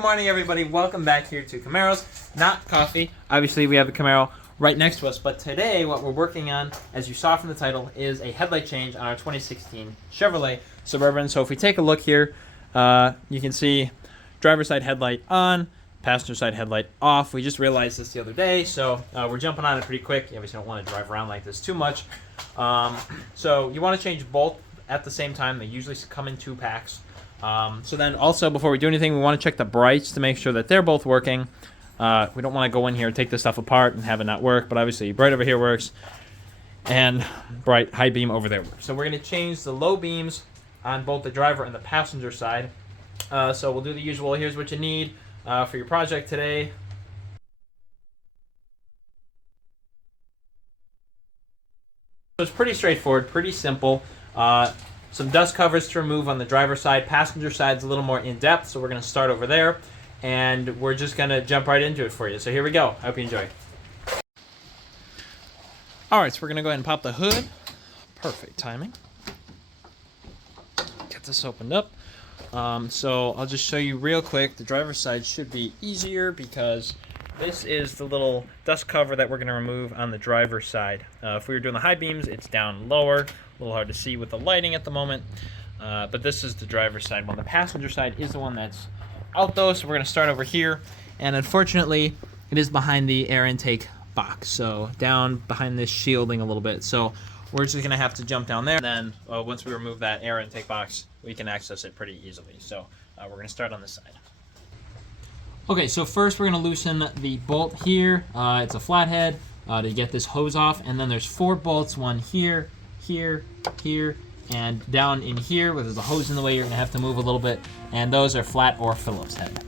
morning, everybody. Welcome back here to Camaro's Not Coffee. Obviously, we have the Camaro right next to us, but today what we're working on, as you saw from the title, is a headlight change on our 2016 Chevrolet Suburban. So if we take a look here, you can see driver's side headlight on, passenger side headlight off. We just realized this the other day, so we're jumping on it pretty quick. You obviously don't want to drive around like this too much. So you want to change both at the same time. They usually come in 2 packs. So then also, before we do anything, we want to check the brights to make sure that they're both working. We don't want to go in here, take this stuff apart, and have it not work, but obviously bright over here works, and bright high beam over there works. So we're going to change the low beams on both the driver and the passenger side. So we'll do the usual. Here's what you need for your project today. So it's pretty straightforward, pretty simple. Some dust covers to remove on the driver's side. Passenger side's a little more in-depth, so we're going to start over there, and we're just going to jump right into it for you. So here we go. I hope you enjoy. All right, so we're going to go ahead and pop the hood. Perfect timing. Get this opened up. So I'll just show you real quick. The driver's side should be easier because this is the little dust cover that we're going to remove on the driver's side. If we were doing the high beams, it's down lower. A little hard to see with the lighting at the moment. But this is the driver's side one. The passenger side is the one that's out though, so we're going to start over here. And unfortunately, it is behind the air intake box. So down behind this shielding a little bit. So we're just going to have to jump down there. And then once we remove that air intake box, we can access it pretty easily. So we're going to start on this side. Okay, so first we're going to loosen the bolt here. It's a flathead to get this hose off. And then there's 4 bolts, one here, here, here, and down in here where there's a hose in the way. You're going to have to move a little bit. And those are flat or Phillips head.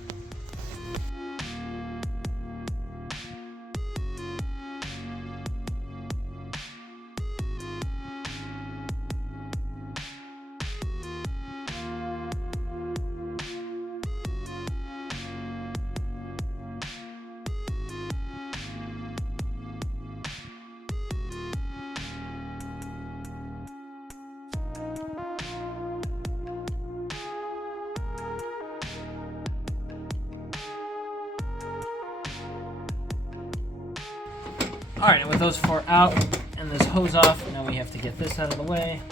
All right, and with those 4 out and this hose off, now we have to get this out of the way.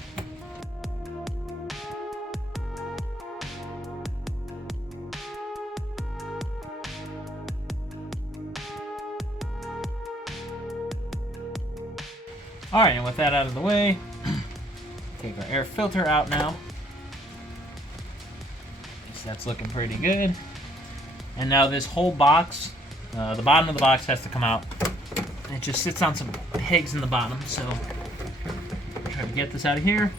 All right, and with that out of the way, take our air filter out now. So that's looking pretty good. And now this whole box, the bottom of the box has to come out. It just sits on some pegs in the bottom, so try to get this out of here.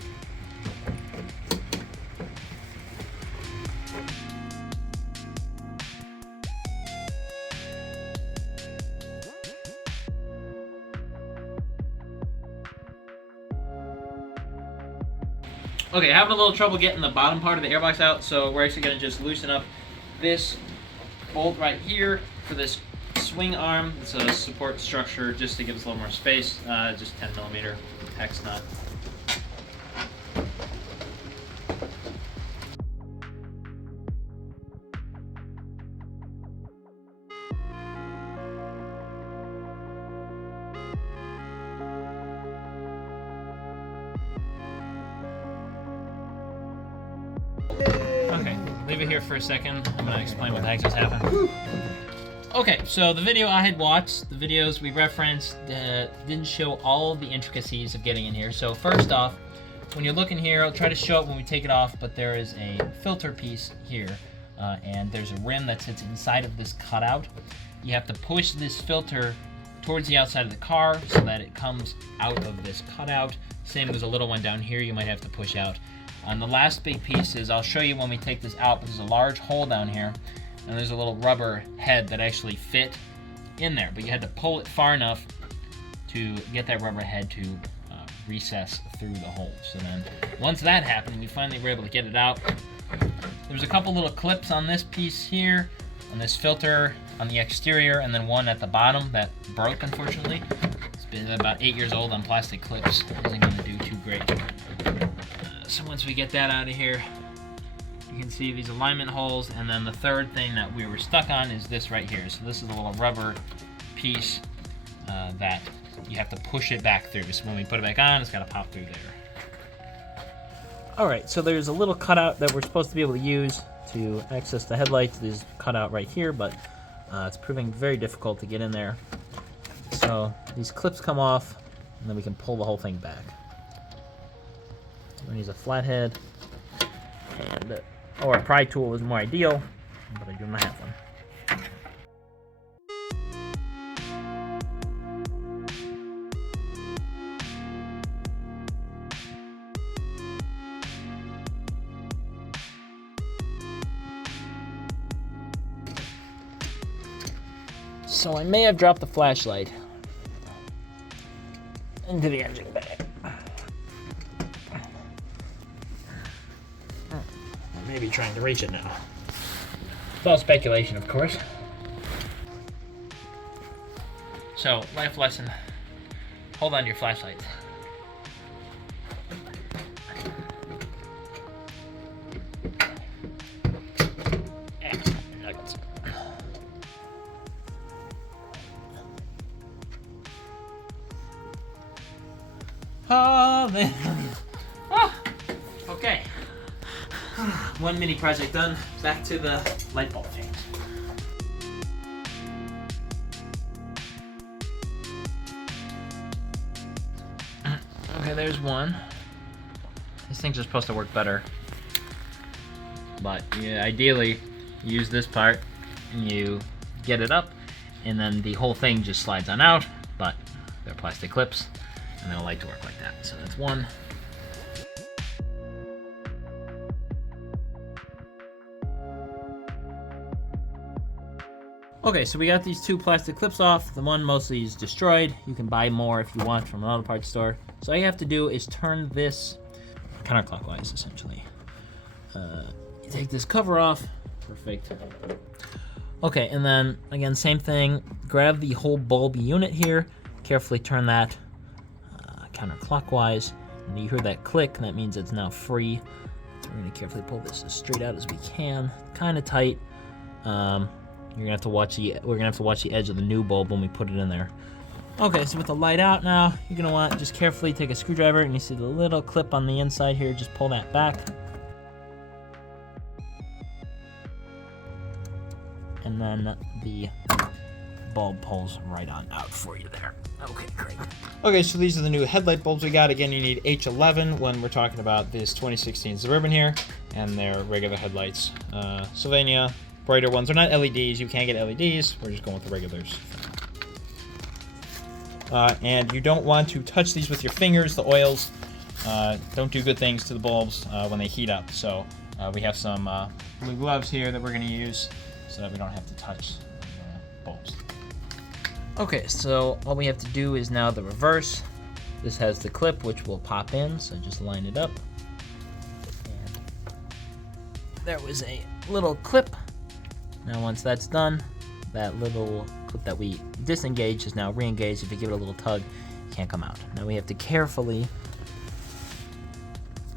Okay, having a little trouble getting the bottom part of the airbox out, so we're actually going to just loosen up this bolt right here for this swing arm. It's a support structure just to give us a little more space, just 10mm hex nut. Okay, leave it here for a second. I'm going to explain what the heck just happened. Okay, so the video I had watched, the videos we referenced, didn't show all the intricacies of getting in here. So first off, when you're looking here, I'll try to show it when we take it off, but there is a filter piece here, and there's a rim that sits inside of this cutout. You have to push this filter towards the outside of the car so that it comes out of this cutout. Same as a little one down here you might have to push out. And the last big piece is, I'll show you when we take this out, but there's a large hole down here. And there's a little rubber head that actually fit in there, but you had to pull it far enough to get that rubber head to recess through the hole. So then once that happened, we finally were able to get it out. There's a couple little clips on this piece here, on this filter on the exterior, and then one at the bottom that broke, unfortunately. It's been about 8 years old on plastic clips. Isn't going to do too great. So once we get that out of here, You can see these alignment holes, and then the third thing that we were stuck on is this right here. So this is a little rubber piece that you have to push it back through. So when we put it back on, it's got to pop through there. All right, so there's a little cutout that we're supposed to be able to use to access the headlights. There's cutout right here, but it's proving very difficult to get in there. So these clips come off, and then we can pull the whole thing back. We're gonna use a flathead, and or a pry tool is more ideal, but I do not have one. So I may have dropped the flashlight into the engine bay. I may be trying to reach it now. It's all speculation, of course. So, life lesson, hold on to your flashlights. Okay. One mini project done. Back to the light bulb change. Okay, there's one. These things are supposed to work better. But yeah, ideally, you use this part and you get it up, and then the whole thing just slides on out, but they're plastic clips, and they don't like to work like that. So that's one. Okay, so we got these two plastic clips off. The one mostly is destroyed. You can buy more if you want from an auto parts store. So all you have to do is turn this counterclockwise, essentially. You take this cover off. Perfect. Okay, and then, again, same thing. Grab the whole bulb unit here. Carefully turn that counterclockwise. And you hear that click, and that means it's now free. So we're going to carefully pull this as straight out as we can. Kind of tight. We're gonna have to watch the edge of the new bulb when we put it in there. Okay, so with the light out now, you're gonna want to just carefully take a screwdriver, and you see the little clip on the inside here. Just pull that back, and then the bulb pulls right on out for you there. Okay, great. Okay, so these are the new headlight bulbs we got. Again, you need H11 when we're talking about this 2016 Suburban here, and their regular headlights. Sylvania. Brighter ones. They're not LEDs. You can't get LEDs. We're just going with the regulars. And you don't want to touch these with your fingers. The oils don't do good things to the bulbs when they heat up. So we have some blue gloves here that we're going to use so that we don't have to touch the bulbs. Okay, so all we have to do is now the reverse. This has the clip which will pop in, so just line it up. And there was a little clip. Now once that's done, that little clip that we disengaged is now re-engaged. If you give it a little tug, it can't come out. Now we have to carefully,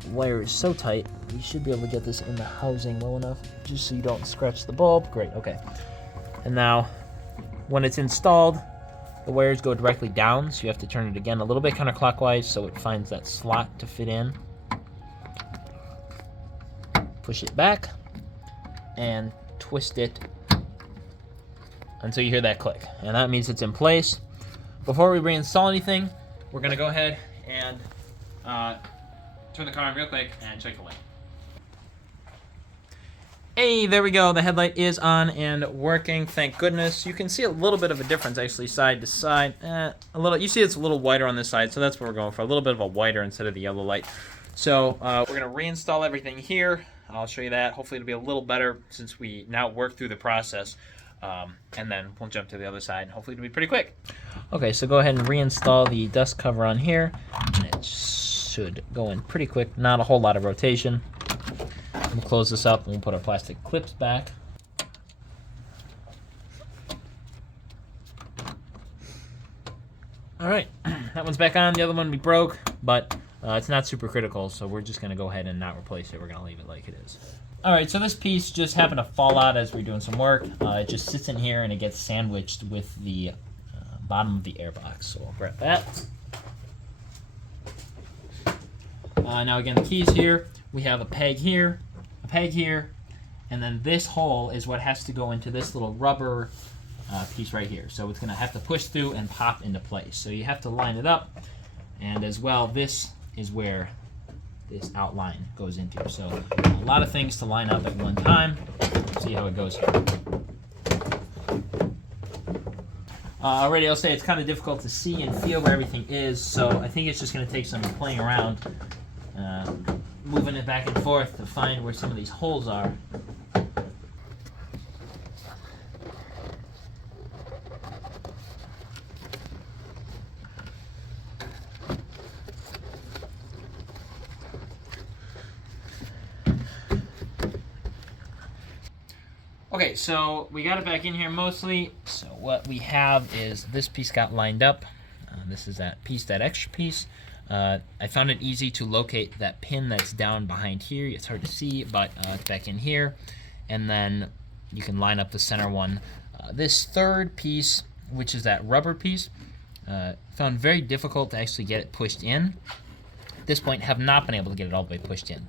the wire is so tight, we should be able to get this in the housing well enough, just so you don't scratch the bulb. Great, okay. And now, when it's installed, the wires go directly down, so you have to turn it again a little bit counterclockwise so it finds that slot to fit in. Push it back, and twist it until you hear that click, and that means it's in place. Before we reinstall anything, we're gonna go ahead and turn the car on real quick and check the light. Hey, there we go. The headlight is on and working. Thank goodness. You can see a little bit of a difference actually side to side. A little. You see it's a little whiter on this side, so that's what we're going for. A little bit of a whiter instead of the yellow light. So we're gonna reinstall everything here. I'll show you that. Hopefully it'll be a little better since we now work through the process. And then we'll jump to the other side. Hopefully it'll be pretty quick. Okay, so go ahead and reinstall the dust cover on here. And it should go in pretty quick. Not a whole lot of rotation. We'll close this up and we'll put our plastic clips back. All right, that one's back on. The other one we broke, but It's not super critical, so we're just going to go ahead and not replace it. We're going to leave it like it is. All right, so this piece just happened to fall out as we were doing some work. It just sits in here and it gets sandwiched with the bottom of the airbox. So I'll grab that. Now again, the keys here. We have a peg here, and then this hole is what has to go into this little rubber piece right here. So it's going to have to push through and pop into place. So you have to line it up, and as well, this is where this outline goes into. So a lot of things to line up at one time. See how it goes here. Already I'll say it's kind of difficult to see and feel where everything is, so I think it's just going to take some playing around, moving it back and forth to find where some of these holes are. Okay, so we got it back in here mostly. So what we have is this piece got lined up. This is that piece, that extra piece. I found it easy to locate that pin that's down behind here. It's hard to see, but it's back in here. And then you can line up the center one. This third piece, which is that rubber piece, found very difficult to actually get it pushed in. At this point, have not been able to get it all the way pushed in.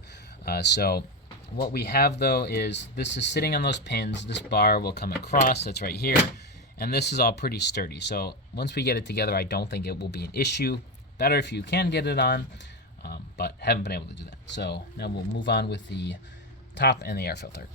So what we have though is this is sitting on those pins. This bar will come across, that's right here, and this is all pretty sturdy. So once we get it together, I don't think it will be an issue. Better if you can get it on, but haven't been able to do that. So now we'll move on with the top and the air filter.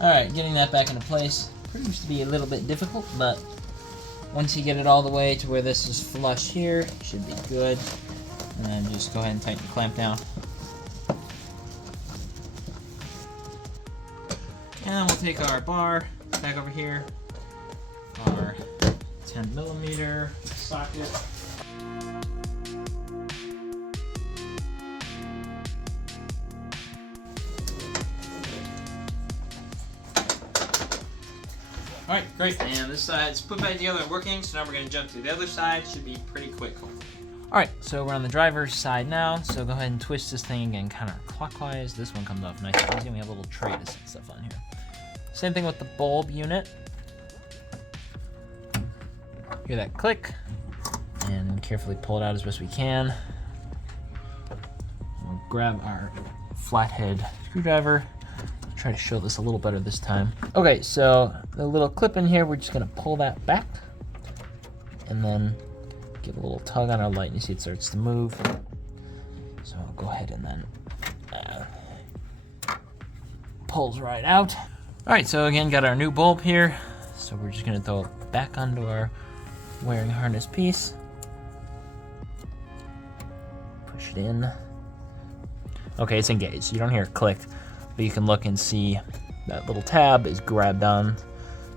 Alright, getting that back into place proves to be a little bit difficult, but once you get it all the way to where this is flush here, it should be good. And then just go ahead and tighten the clamp down. And we'll take our bar back over here, our 10mm socket. Alright, great. And this side's put back together and working, so now we're going to jump to the other side. Should be pretty quick, hopefully. Alright, so we're on the driver's side now, so go ahead and twist this thing again counterclockwise. This one comes off nice and easy, and we have a little tray to set stuff on here. Same thing with the bulb unit. Hear that click, and carefully pull it out as best we can. We'll grab our flathead screwdriver. Try to show this a little better this time. Okay, so the little clip in here, we're just gonna pull that back and then give a little tug on our light, and you see it starts to move. So I'll go ahead and then pulls right out. All right, so again, got our new bulb here. So we're just gonna throw it back onto our wiring harness piece. Push it in. Okay, it's engaged. You don't hear it click, but you can look and see that little tab is grabbed on,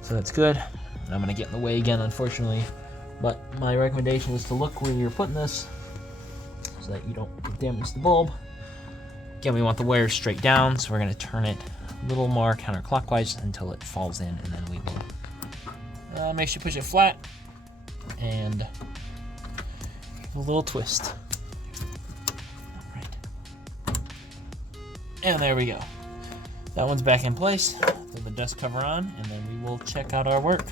so that's good. And I'm gonna get in the way again, unfortunately, but my recommendation is to look where you're putting this so that you don't damage the bulb. Again, we want the wires straight down, so we're gonna turn it a little more counterclockwise until it falls in, and then we will make sure you push it flat and give a little twist. All right. And there we go. That one's back in place. Throw the dust cover on, and then we will check out our work.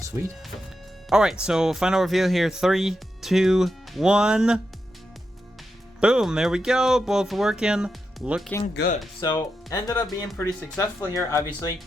Sweet. All right, so final reveal here. 3, 2, 1. Boom, there we go. Both working, looking good. So ended up being pretty successful here, obviously.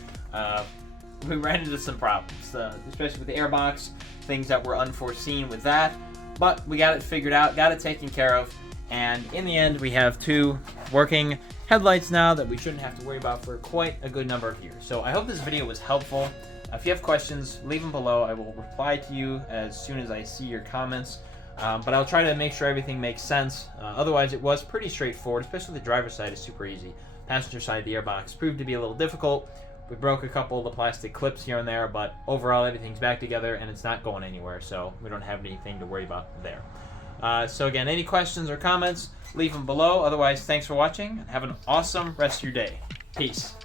We ran into some problems, especially with the airbox, things that were unforeseen with that. But we got it figured out, got it taken care of, And in the end, we have 2 working headlights now that we shouldn't have to worry about for quite a good number of years. So I hope this video was helpful. If you have questions, leave them below. I will reply to you as soon as I see your comments. But I'll try to make sure everything makes sense. Otherwise, it was pretty straightforward, especially the driver's side is super easy. Passenger side, the airbox proved to be a little difficult. We broke a couple of the plastic clips here and there, but overall everything's back together and it's not going anywhere, so we don't have anything to worry about there. So again, any questions or comments, leave them below. Otherwise, thanks for watching and have an awesome rest of your day. Peace.